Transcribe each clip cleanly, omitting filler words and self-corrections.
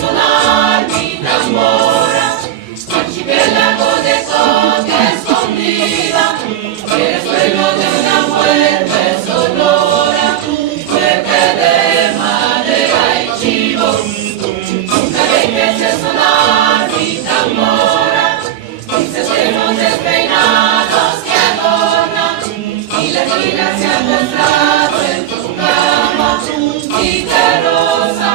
Sonar mi tambora, archipiélago de costa escondida, el suelo de una fuente sonora, fuerte de madera y chivo. Nunca dejes sonar mi tambora, mis estrenos despeinados que adornan, y la esquina se ha postrado en tu cama, y te rosa.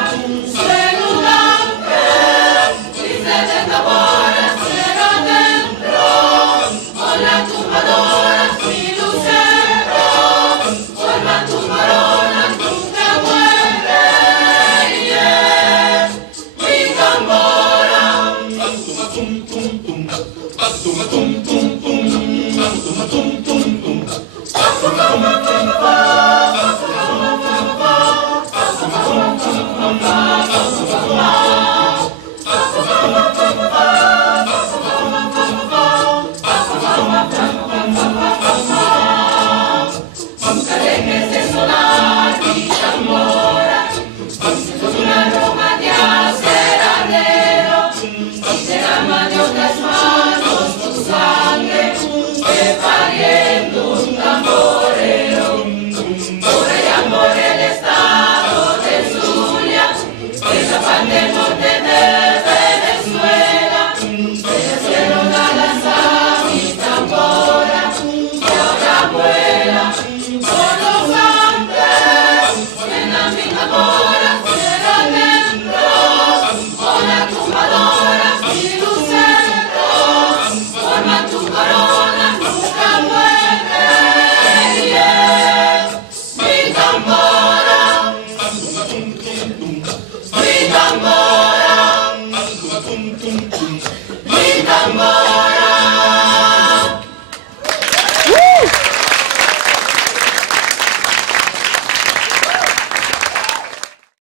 Con los Andes, en la misma